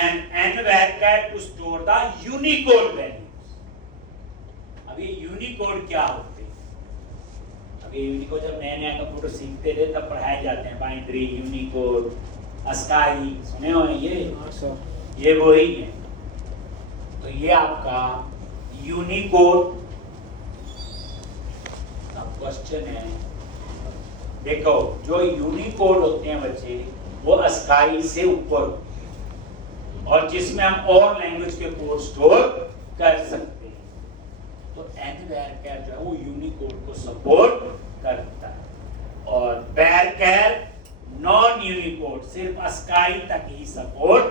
and nvar to store the Unicode values। अब ये Unicode क्या होते हैं? अब ये Unicode जब नए नए कंप्यूटर सीखते थे तब पढ़ाए जाते हैं, बाइनरी, Unicode, ASCII, सुने हो ये वही है। तो ये आपका Unicode। अब क्वेश्चन है, देखो जो यूनिकोड होते हैं बच्चे वो ASCII से ऊपर और जिसमें हम और लैंग्वेज के कोड स्टोर कर सकते हैं। तो nvar जो है वो यूनिकोड को सपोर्ट करता है और var नॉन यूनिकोड सिर्फ ASCII तक ही सपोर्ट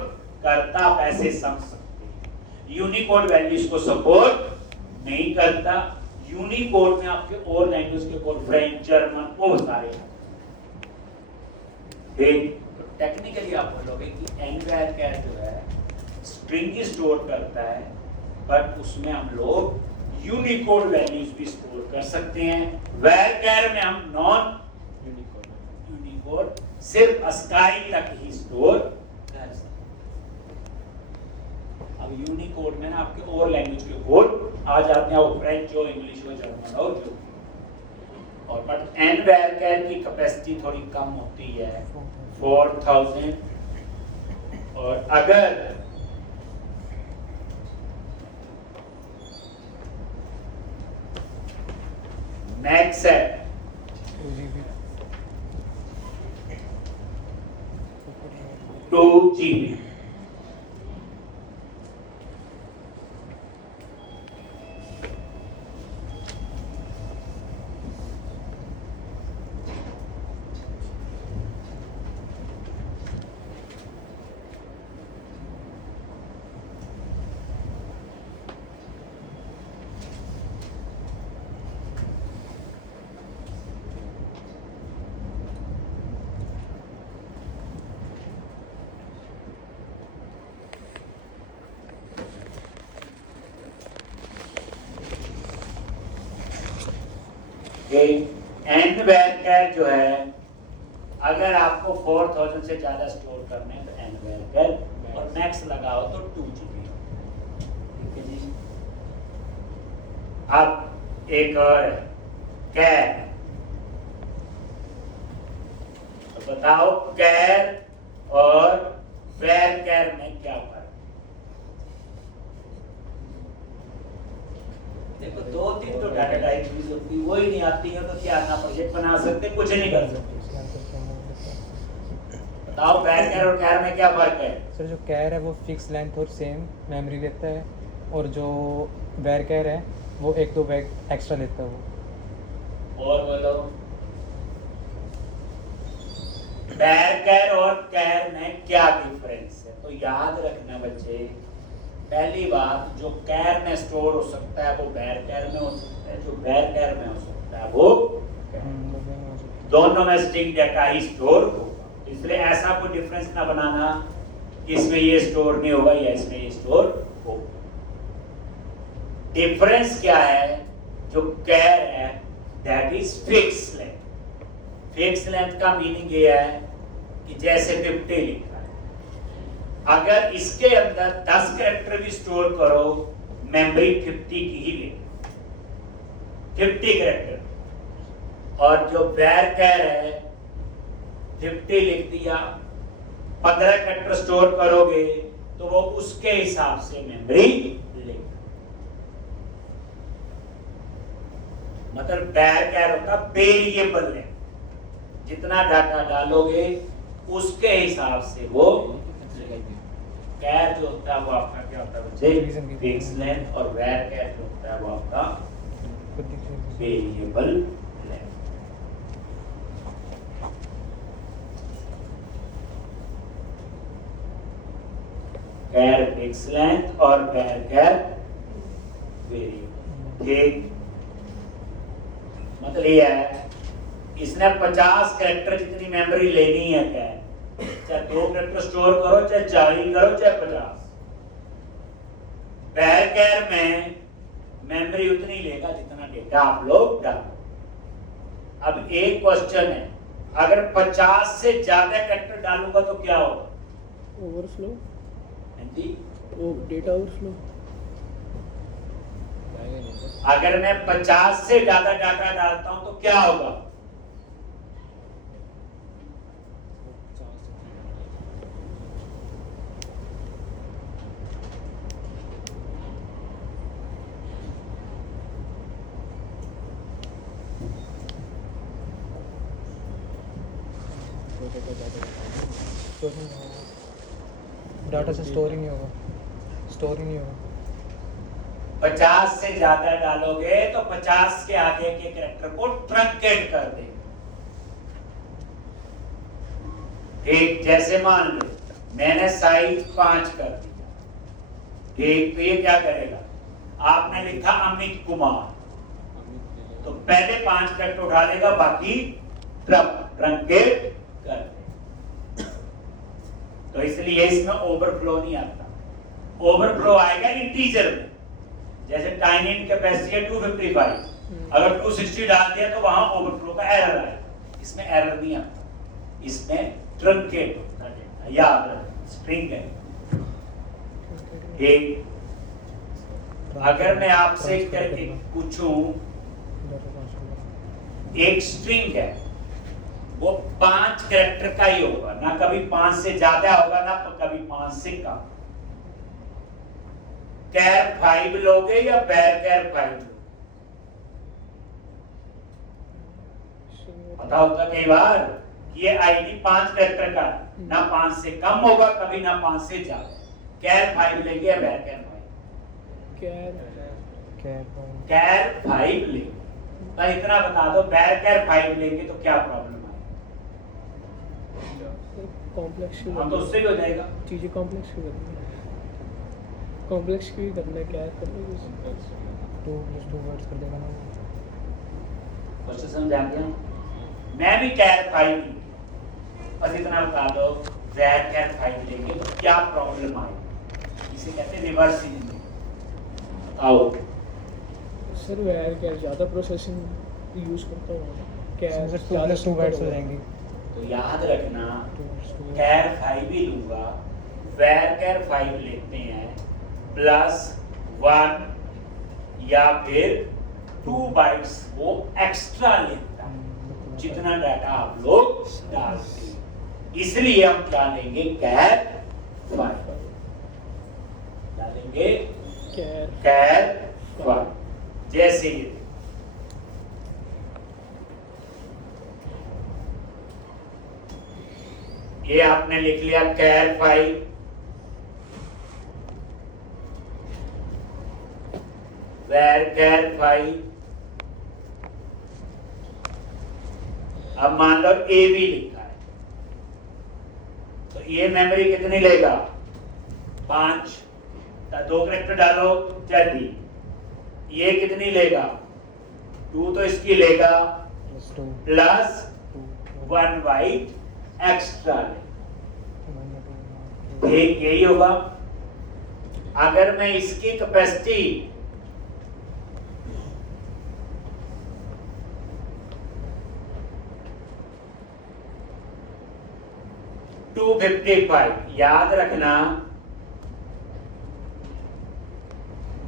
करता, आप ऐसे समझ सकते हैं। यूनिकोड वैल्यूज को सपोर्ट नहीं करता। यूनिकोड में आपके और लैंग्वेज के कोड, फ्रेंच, जर्मन, बहुत सारे हैं। टेक्निकली आप बोलोगे कि एनवायरचर जो है स्ट्रिंग स्टोर करता है, बट उसमें हम लोग यूनिकोड वैल्यूज भी स्टोर कर सकते हैं। वैरचर में हम नॉन यूनिकोड सिर्फ अस्काई तक ही स्टोर कर सकते हैं। अब यूनिकोड में ना आपके और लैंग्वेज के कोड आ जाते हैं, वो फ्रेंच हो, इंग्लिश हो, जर्मन हो, जो और बट एनवायरचर की कैपेसिटी थोड़ी कम होती है, 4000। और अगर मैक्स है 2 GB। एनवायरचर जो है, अगर आपको 4000 से ज्यादा स्टोर करने हैं तो एनवायरचर, और मैक्स लगाओ तो 2 GB। ठीक है जी। अब एक और कैर, तो बताओ कैर और वैरचर में क्या फर्क? देखो 2-3 तो डाटा टाइप यूज होती है, वो ही नहीं आती है तो क्या ना प्रोजेक्ट बना सकते, कुछ नहीं कर सकते। बताओ वैरचर और कैर में क्या फर्क है? सर जो कैर है वो फिक्स लेंथ और सेम मेमोरी लेता है, और जो वैरचर है वो 1-2 बाइट एक्स्ट्रा लेता है वो। और बोलो, वैरचर और कैर में क्या डिफरेंस है? तो याद रखना बच्चे, पहली बात, जो कैर में स्टोर हो सकता है वो वैरचर में हो सकता है, जो वैरचर में हो सकता है वो दोनों में स्ट्रिंग डेटा ही स्टोर होगा। इसलिए ऐसा कोई डिफरेंस ना बनाना कि इसमें ये स्टोर नहीं होगा या इसमें ये स्टोर होगा। डिफरेंस क्या है? जो कैर है that is fix length. Fix length का मीनिंग ये है कि जैसे 50 लिखा है, अगर इसके अंदर 10 कैरेक्टर भी स्टोर करो, मेमोरी 50 की ही ले, 50 कैरेक्टर। और जो वैरचर है 50 लिख दिया, 15 कैरेक्टर स्टोर करोगे तो वो उसके हिसाब से मेमोरी लेगा। मतलब वैरचर होता वेरिएबल है, जितना डाटा डालोगे उसके हिसाब से वो। कैर जो होता है वो आपका क्या होता है बच्चे? Fix length. और वैरचर जो होता है वो आपका वेरिएबल लेंथ। कैर फिक्स लेंथ और वैरचर वेरिएबल। ठीक, मतलब ये है इसने 50 कैरेक्टर जितनी मेमोरी लेनी है कैर, चाहे 2 कैरेक्टर स्टोर करो, चाहे 40 करो, चाहे 50। वैरचर में मेमोरी उतनी लेगा जितना डेटा आप लोग डालो। अब एक क्वेश्चन है, अगर 50 से ज्यादा कैरेक्टर डालूंगा तो क्या होगा? ओवरफ्लो, जी, वो डेटा ओवरफ्लो। अगर मैं 50 से ज्यादा डाटा डालता हूं तो क्या होगा? डाटा से स्टोर ही नहीं होगा, स्टोर ही नहीं होगा। 50 से ज्यादा डालोगे तो 50 के आगे के कैरेक्टर को ट्रंकेट कर देंगे। ठीक, जैसे मान लो मैंने साइज 5 कर दिया, ठीक, तो ये क्या करेगा, आपने लिखा अमित कुमार, तो पहले 5 कैरेक्टर उठा लेगा, बाकी ट्रंकेट कर देगा। तो इसलिए इसमें ओवरफ्लो नहीं आता। ओवरफ्लो आएगा इंटीजर में, जैसे टाइम इन कैपेसिटी है 255, अगर 260 डाल दिया तो वहां ओवरफ्लो का एरर आएगा, इसमें एरर नहीं आता, इसमें ट्रंकेट होता है, याद रखना, स्ट्रिंग है। एक अगर मैं आपसे पूछूं, एक स्ट्रिंग है वो 5 कैरेक्टर का ही होगा, ना कभी 5 से ज्यादा होगा ना कभी 5 से कम। कैर 5 लोगे या बैर कैर 5? पता होता कई बार कि ये आईडी 5 कैरेक्टर का, ना 5 से कम होगा कभी ना 5 से ज्यादा। कैर 5 लेंगे या बैर कैर 5? कैर 5 लेंगे। तो इतना बता दो, बैर कैर 5 लेंगे तो क्या प्रॉब्लम आएगी? कॉम्प्लेक्स हम तो उससे भी हो जाएगा। चीजें कॉम्प्लेक्स क्यों करनी है? कॉम्प्लेक्स क्यों करना है? क्या करना है? 2 + 2 वर्ड्स कर देगा ना। क्वेश्चन समझ आ गया? मैं भी कैर 5 बस इतना बता दो, बैर कैर 5 लेंगे तो क्या प्रॉब्लम आएगी? इसे कहते हैं रिवर्स इंजीनियरिंग। बताओ सर वेयर क्या ज्यादा प्रोसेसिंग यूज करता हूँ क्या? सर 2 + 2 वर्ड्स हो जाएंगे। तो याद रखना, 2 + 2 कैर 5 ही लूंगा, वैर कैर 5 लेते हैं +1 या फिर 2 बाइट्स वो एक्स्ट्रा लेता है जितना डाटा आप लोग डालते हैं। इसलिए हम डालेंगे कैर 5, डालेंगे कैर 5। जैसे ये आपने लिख लिया कैर 5, वैर कैर 5। अब मान लो ए भी लिखा है, तो ये मेमोरी कितनी लेगा? 5, 2 कैरेक्टर डालो, जल्दी। ये कितनी लेगा? 2 तो इसकी लेगा, प्लस 1 बाइट एक्स्ट्रा लेगा। ठीक यही होगा। अगर मैं इसकी कैपेसिटी याद रखना,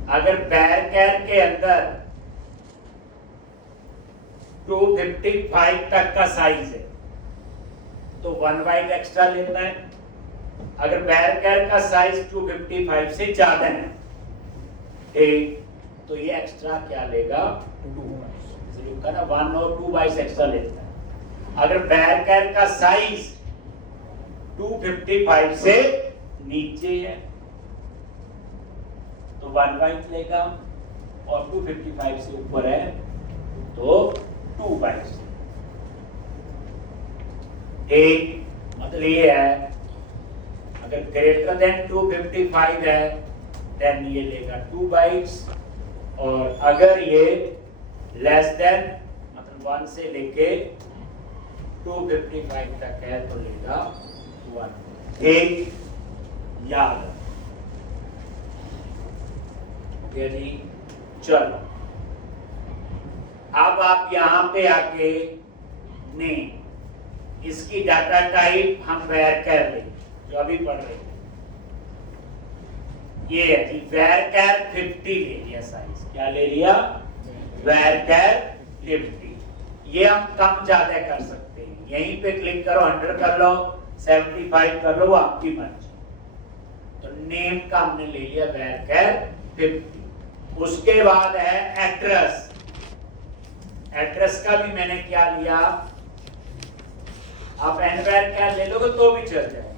अगर बैर कैर के अंदर 255 तक का साइज है तो 1 बाइट एक्स्ट्रा लेता है। अगर बैर कैर का साइज 255 से ज्यादा है, ठीक, तो ये एक्स्ट्रा क्या लेगा? 2 बाइट्स ना, 1 और 2 बाइट्स एक्स्ट्रा लेता है। अगर बैर कैर का साइज 255 से नीचे है तो 1 बाइट लेगा, और 255 से ऊपर है तो 2 बाइट्स। एक मतलब ये है, अगर ग्रेटर देन 255 है देन ये लेगा 2 बाइट्स, और अगर ये लेस देन मतलब 1 से लेके 255 तक है तो लेगा 1। एक याद ओके जी। चलो अब आप यहां पे आके नेम, इसकी डाटा टाइप हम वैर कैर ले, जो अभी पढ़ रहे थे, ये है जी वैर कैर 50 ले लिया साइज। क्या ले लिया? वैर कैर 50। ये हम कम ज्यादा कर सकते हैं, यहीं पे क्लिक करो, 100 कर लो, 75 कर लो, वो आपकी मर्जी। तो नेम का हमने ले लिया वैर कैर 50। उसके बाद है एड्रेस। एड्रेस का भी मैंने क्या लिया, आप एन वैर कैर ले लोगे तो भी चल जाए,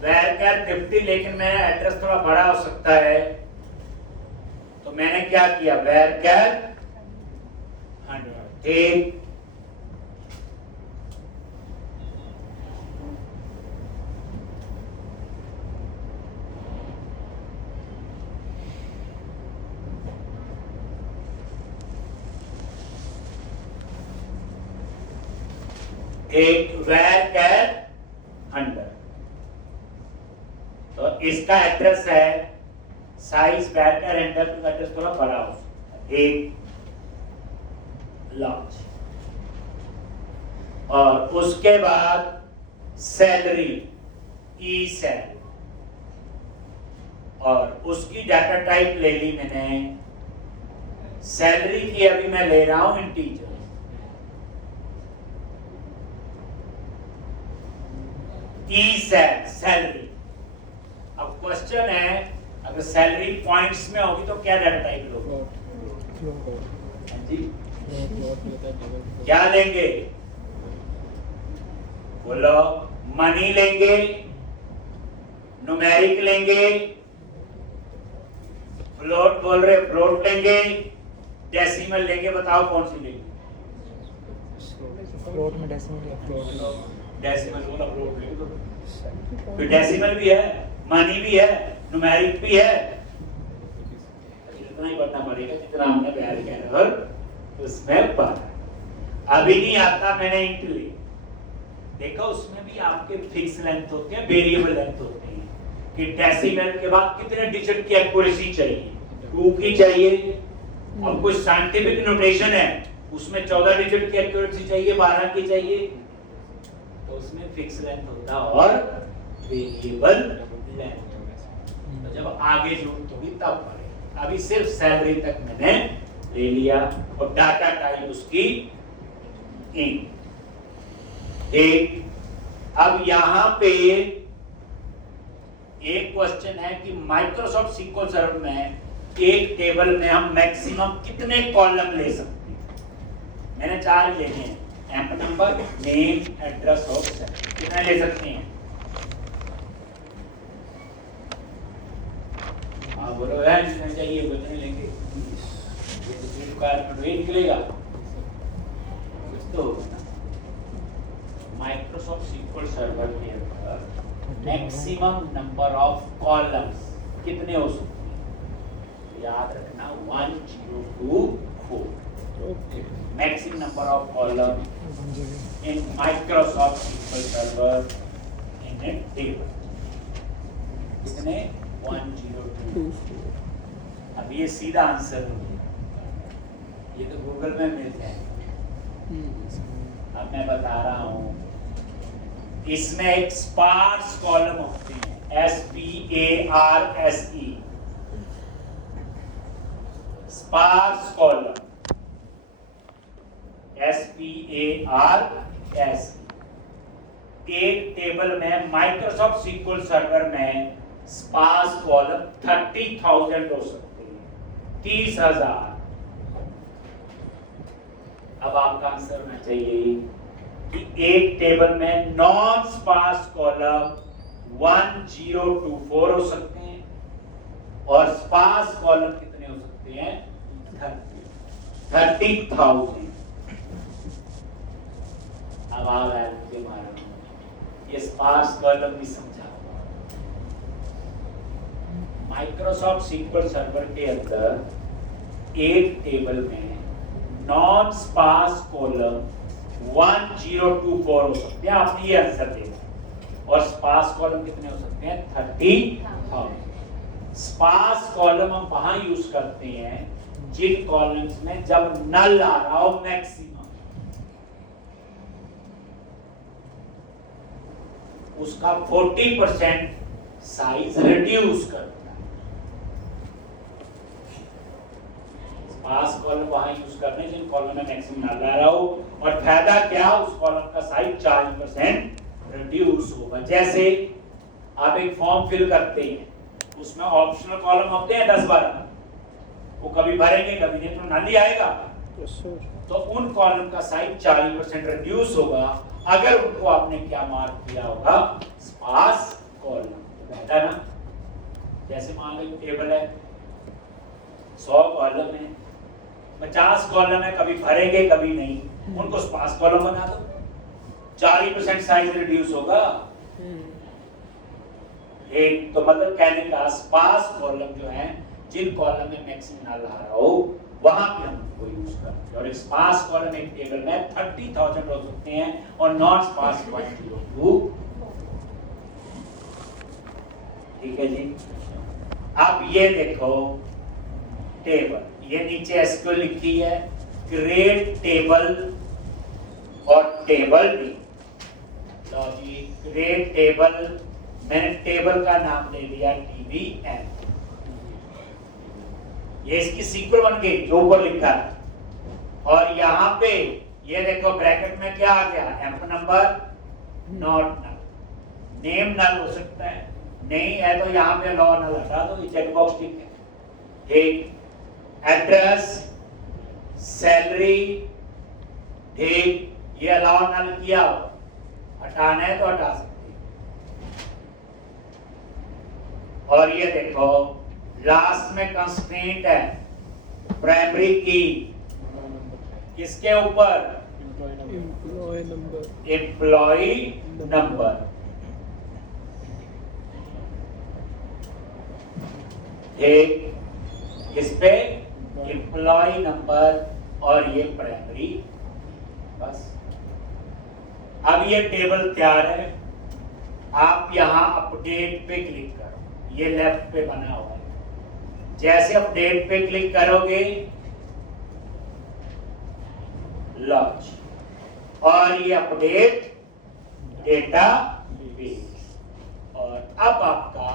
वैर कैर 50, लेकिन मेरा एड्रेस थोड़ा बड़ा हो सकता है तो मैंने क्या किया, वैर कैर 100। ठीक, एक वेर कैर 100, तो इसका एड्रेस है साइज वेर कैर 100 का एड्रेस थोड़ा बड़ा हो सकता है, एक लार्ज। और उसके बाद सैलरी ई सैलरी, और उसकी डाटा टाइप ले ली मैंने, सैलरी की अभी मैं ले रहा हूं इंटीजर। ई सैलरी। अब क्वेश्चन है, अगर सैलरी पॉइंट्स में होगी तो क्या डाटा टाइप लोगे? हाँ जी, क्या लेंगे बोलो? मनी लेंगे, न्यूमेरिक लेंगे, फ्लोट बोल रहे फ्लोट लेंगे, डेसिमल लेंगे, बताओ कौन सी लेंगे? फ्लोट में डेसिमल है। डेसिमल बोला, फ्लोट लेंगे, फिर डेसिमल भी है, मनी भी है, न्यूमेरिक भी है, इतना ही पढ़ना पड़ेगा जितना हमने बयान किया और उसमें पढ़ा। अभी नहीं आता, मैंने इंट ली, देखो उसमें भी आपके फिक्स लेंथ होते हैं, वेरिएबल लेंथ होते हैं कि डेसिमल के बाद कितने डिजिट की एक्यूरेसी चाहिए, 2 की चाहिए, और कुछ साइंटिफिक नोटेशन है उसमें 14 डिजिट की एक्यूरेसी चाहिए, 12 की चाहिए, तो उसमें फिक्स लेंथ होता है और वेरिएबल लेंथ। तो जब आगे जरूरत होगी तब पढ़ेंगे, अभी सिर्फ सैलरी तक मैंने ले लिया, और डाटा टाइप उसकी इंट। अब यहां पे एक क्वेश्चन है कि माइक्रोसॉफ्ट सीक्वल सर्वर में एक टेबल में हम मैक्सिमम कितने कॉलम ले सकते हैं? मैंने 4 लेने हैं, एम्प नंबर, नेम, एड्रेस और सैलरी। कितने ले सकते हैं? हाँ बोलो यार, जितने चाहिए उतने लेंगे, निकलेगा कुछ तो होगा ना। माइक्रोसॉफ्ट सीक्वल सर्वर के अंदर मैक्सिमम नंबर ऑफ कॉलम्स कितने हो सकते हैं? याद रखना 1024। Maximum number of column in Microsoft SQL server in A table कितने? 1024। अब ये सीधा आंसर नहीं है, ये तो गूगल में मिल जाएगा। अब मैं बता रहा हूं, इसमें एक स्पार्स कॉलम होते हैं, SPARSE, स्पार्स कॉलम, SPARSE। एक टेबल में माइक्रोसॉफ्ट सीक्वल सर्वर में स्पार्स कॉलम 30,000 हो सकते हैं, 30,000। अब आपका आंसर होना चाहिए कि एक टेबल में नॉन स्पार्स कॉलम 1024 हो सकते हैं, और स्पार्स कॉलम कितने हो सकते हैं? 30,000। अब आ रहा है मुझे मालूम, ये स्पार्स कॉलम भी समझा। माइक्रोसॉफ्ट सीक्वल सर्वर के अंदर एक टेबल में नॉन स्पार्स कॉलम 1024 हो सकते हैं, आपने ये आंसर देखा, और स्पार्स कॉलम कितने हो सकते हैं? 30,000। स्पार्स कॉलम हम वहां यूज करते हैं जिन कॉलम्स में जब नल आ रहा हो मैक्सिमम, उसका 40% साइज रिड्यूस करता है। स्पार्स कॉलम वहां यूज करने जिन कॉलम में मैक्सिमम नल आ रहा हो, और फायदा क्या? उस कॉलम का साइज 40% रिड्यूस होगा। जैसे आप एक फॉर्म फिल करते हैं, उसमें ऑप्शनल कॉलम होते हैं 10-12, वो कभी भरेंगे कभी नहीं, तो नल ही आएगा। तो उन कॉलम का साइज 40% रिड्यूस होगा अगर उनको आपने क्या मार्क किया होगा? Sparse column. रहता ना, जैसे मान लो टेबल है, 100 कॉलम है, 50 कॉलम है, कभी भरेंगे कभी नहीं, उनको स्पार्स कॉलम बना दो, 40% साइज रिड्यूस होगा। एक तो मतलब कहने का स्पार्स कॉलम जो है जिन कॉलम में मैक्सिमम नल आ रहा हो वहां पे हम उसको यूज करते हैं। और स्पार्स कॉलम एक टेबल में 30,000 हो सकते हैं और नॉन स्पार्स 0.02। ठीक है जी। अब ये देखो टेबल, ये नीचे एसक्यूएल लिखी है, क्रिएट टेबल और टेबल भी। तो जी क्रिएट टेबल, मैंने टेबल का नाम दे दिया TBN। ये इसकी सीक्वल बन गई जो ऊपर लिखा है। और यहाँ पे ये देखो ब्रैकेट में क्या आ गया, emp number not null, name null हो सकता है, नहीं है तो यहाँ पे लॉ नल हटा दो, ये चेक बॉक्स ठीक है। एक एड्रेस, सैलरी, ठीक, ये अलाउ नल किया हो, हटाना है तो हटा सकते हैं। और ये देखो लास्ट में कंस्ट्रेंट है प्राइमरी की, किसके ऊपर, एम्प्लॉय नंबर, एम्प्लॉय नंबर। एक इस पे एम्प्लॉय नंबर और ये प्राइमरी, बस। अब ये टेबल तैयार है। आप यहाँ अपडेट पे क्लिक करो, ये लेफ्ट पे बना हुआ है। जैसे अपडेट पे क्लिक करोगे लॉन्च, और ये अपडेट डेटा बेस, और अब आपका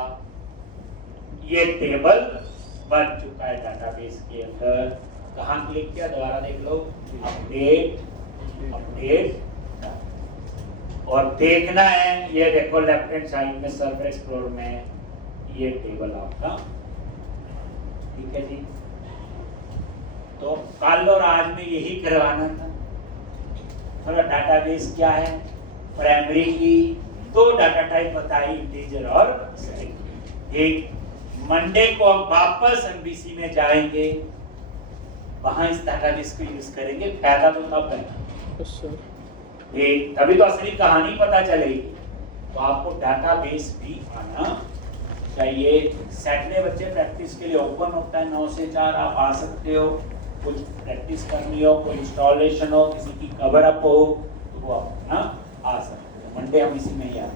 ये टेबल बन चुका है डाटाबेस के अंदर। कहाँ क्लिक किया, दोबारा देख लो, अपडेट, अपडेट। और देखना है, ये देखो लेफ्ट हैंड साइड में सर्वर एक्सप्लोरर में ये टेबल आपका, ठीक है जी। तो कल और आज में यही करवाना था। थोड़ा डाटाबेस क्या है, प्राइमरी की दो डाटा टाइप बताई, इंटीजर और स्ट्रिंग। एक मंडे को हम वापस एमबीसी में जाएंगे, वहां इस डाटाबेस को यूज करेंगे। फायदा तो तब है, तभी तो असली कहानी पता चलेगी। तो आपको डाटाबेस भी आना चाहिए। सैटरडे बच्चे प्रैक्टिस के लिए ओपन होता है 9 से 4, आप आ सकते हो। कुछ प्रैक्टिस करनी हो, कोई इंस्टॉलेशन हो, किसी की कवर अप हो, तो वो आप आ सकते हो। मंडे हम इसी में ही आगे